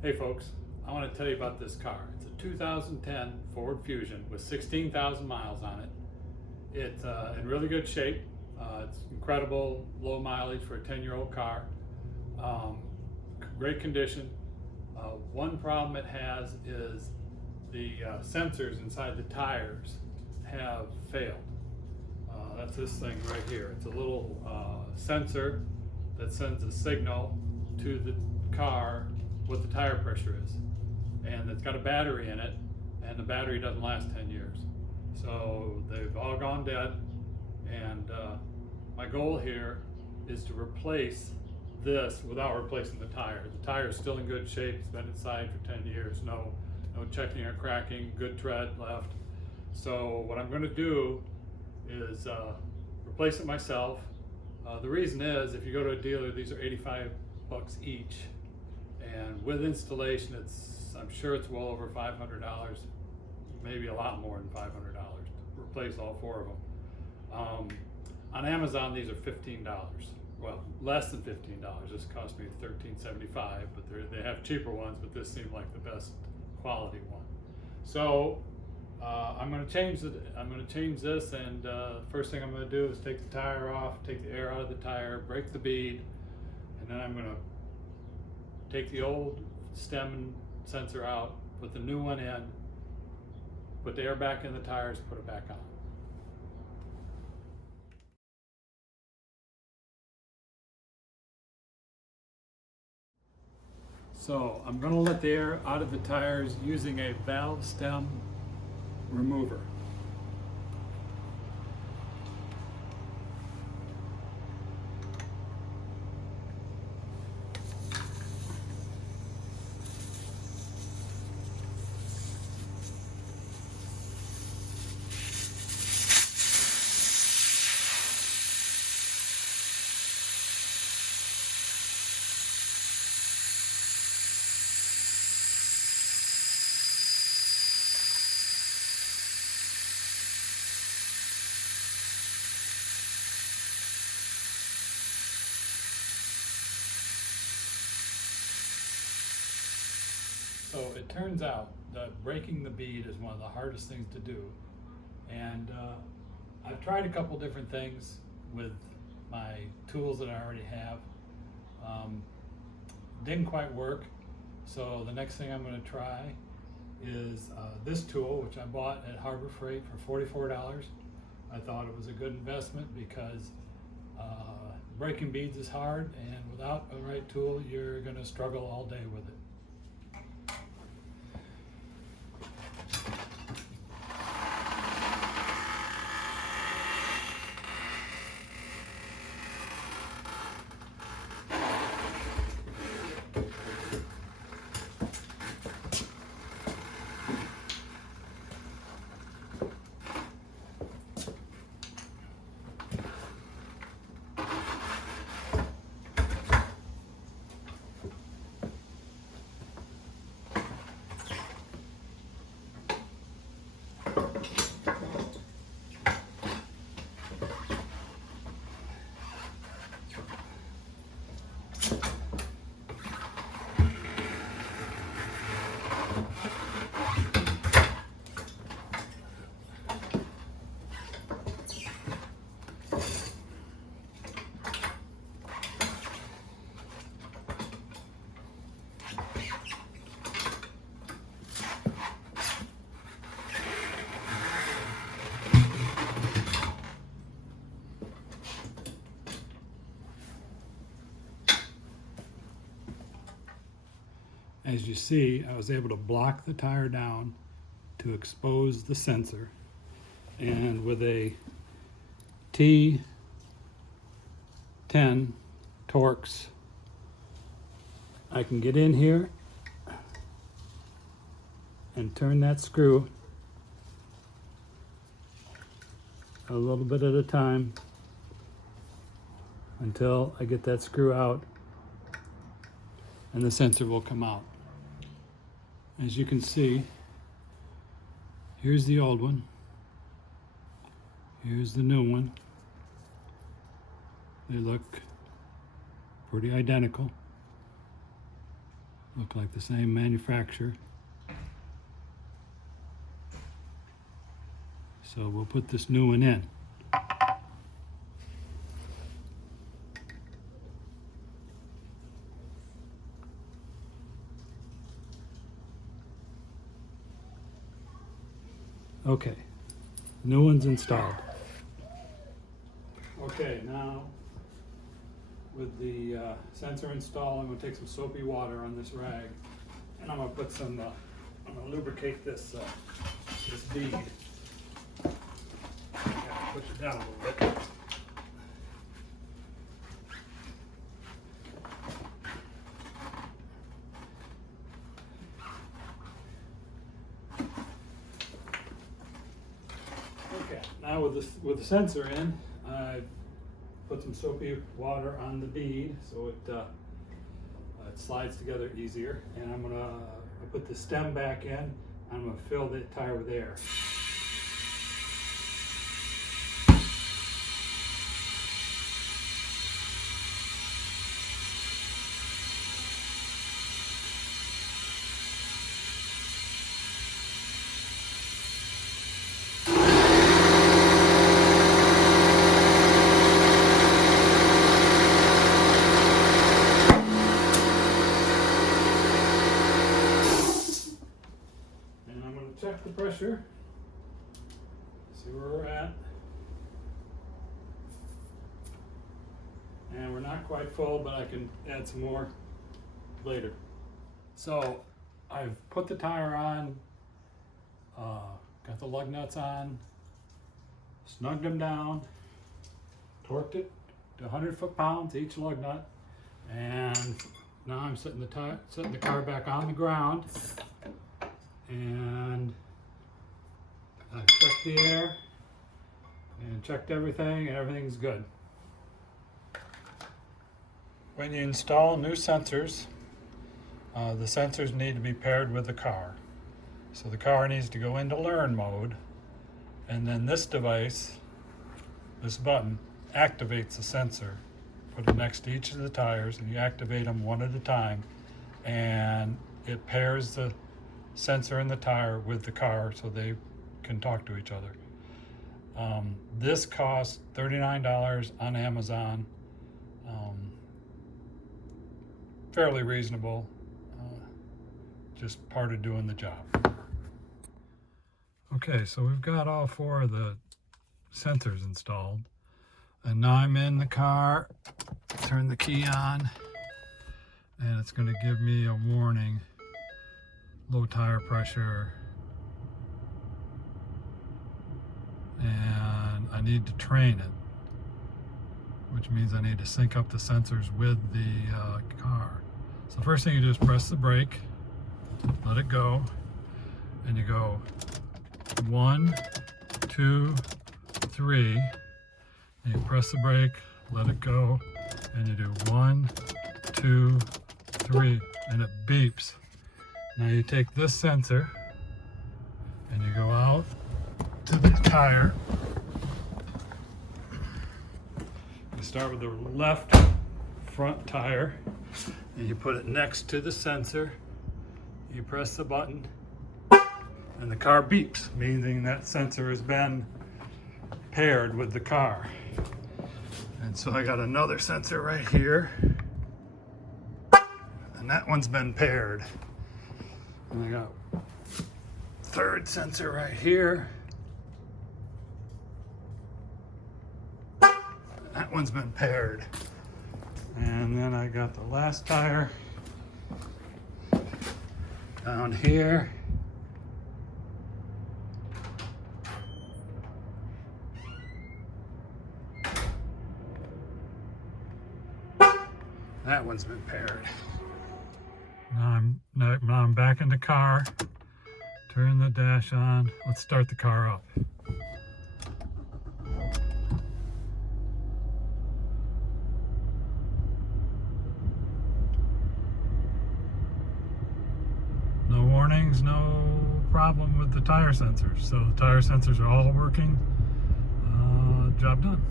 Hey folks, I want to tell you about this car. It's a 2010 Ford Fusion with 16,000 miles on it. It's in really good shape. It's incredible low mileage for a 10-year-old car. Great condition. One problem it has is the sensors inside the tires have failed. That's this thing right here. It's a little sensor that sends a signal to the car what the tire pressure is, and it's got a battery in it, and the battery doesn't last 10 years. So they've all gone dead, and my goal here is to replace this without replacing the tire. The tire is still in good shape. It's been inside for 10 years. No checking or cracking, good tread left. So what I'm going to do is replace it myself. The reason is, if you go to a dealer, these are 85 bucks each, and with installation, I'm sure it's well over $500, maybe a lot more than $500 to replace all four of them. On Amazon, these are $15. Well, less than $15. This cost me $13.75, but they have cheaper ones, but this seemed like the best quality one. So I'm going to change this, and first thing I'm going to do is take the tire off, take the air out of the tire, break the bead, and then I'm going to take the old stem sensor out, put the new one in, put the air back in the tires, put it back on. So I'm going to let the air out of the tires using a valve stem remover. So it turns out that breaking the bead is one of the hardest things to do, and I've tried a couple different things with my tools that I already have. Didn't quite work, so the next thing I'm going to try is this tool, which I bought at Harbor Freight for $44. I thought it was a good investment because breaking beads is hard, and without a right tool, you're going to struggle all day with it. As you see, I was able to block the tire down to expose the sensor, and with a T10 Torx, I can get in here and turn that screw a little bit at a time until I get that screw out, and the sensor will come out. As you can see, here's the old one, here's the new one. They look pretty identical. Look like the same manufacturer. So we'll put this new one in. Okay, new one's installed. Okay, now with the sensor installed, I'm going to take some soapy water on this rag, and I'm going to put some, I'm going to lubricate this this bead. Push it down a little bit. Okay, now with the sensor in, I put some soapy water on the bead so it slides together easier, and I'm gonna put the stem back in. I'm gonna fill the tire with air. Check the pressure, see where we're at, and we're not quite full, but I can add some more later. So I've put the tire on, got the lug nuts on, snugged them down, torqued it to 100 foot-pounds each lug nut, and now I'm setting the car back on the ground. And I checked the air and checked everything, and everything's good. When you install new sensors, the sensors need to be paired with the car. So the car needs to go into learn mode, and then this device, this button, activates the sensor. Put it next to each of the tires, and you activate them one at a time, and it pairs the sensor in the tire with the car so they can talk to each other. This costs $39 on Amazon. Fairly reasonable, just part of doing the job. Okay, so we've got all four of the sensors installed, and now I'm in the car, turn the key on, and it's going to give me a warning. Low tire pressure, and I need to train it, which means I need to sync up the sensors with the car. So first thing you do is press the brake, let it go, and you go 1, 2, 3, and you press the brake, let it go, and you do 1, 2, 3, and it beeps. Now you take this sensor and you go out to the tire. You start with the left front tire and you put it next to the sensor. You press the button and the car beeps, meaning that sensor has been paired with the car. And so I got another sensor right here, and that one's been paired. And I got third sensor right here. That one's been paired. And then I got the last tire down here. That one's been paired. Now I'm back in the car. Turn the dash on. Let's start the car up. No warnings, no problem with the tire sensors. So the tire sensors are all working. Job done.